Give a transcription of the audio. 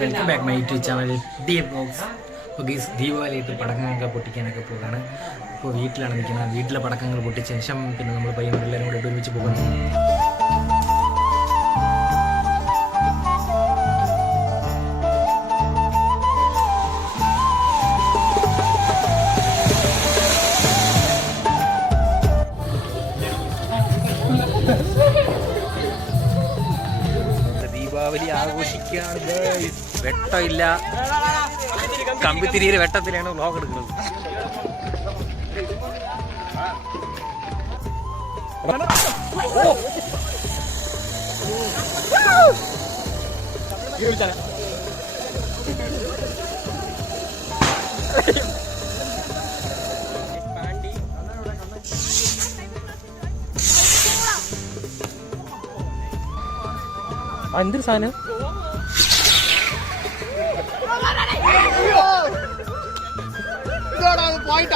Welcome back my YouTube channel D box. അപ്പോൾ ഗീസ് ദീപാവലിയായിട്ട് പടക്കങ്ങളൊക്കെ പൊട്ടിക്കാനൊക്കെ പോവുകയാണ്. ഇപ്പോൾ വീട്ടിലാണ് നിൽക്കുന്നത്. വീട്ടിലെ പടക്കങ്ങൾ പൊട്ടിച്ച ശേഷം പിന്നെ നമ്മൾ പയ്യന്മാരെല്ലാവരും കൂടെ ഒരുമിച്ച് പോകുന്നു. ദീപാവലി ആഘോഷിക്കുകയാണ്. വെട്ടമില്ല, കമ്പിത്തിരിയിൽ വെട്ടത്തിലാണ് വ്ലോഗ് എടുക്കുന്നത്. എന്തൊരു സാധനം? പോയിട്ട്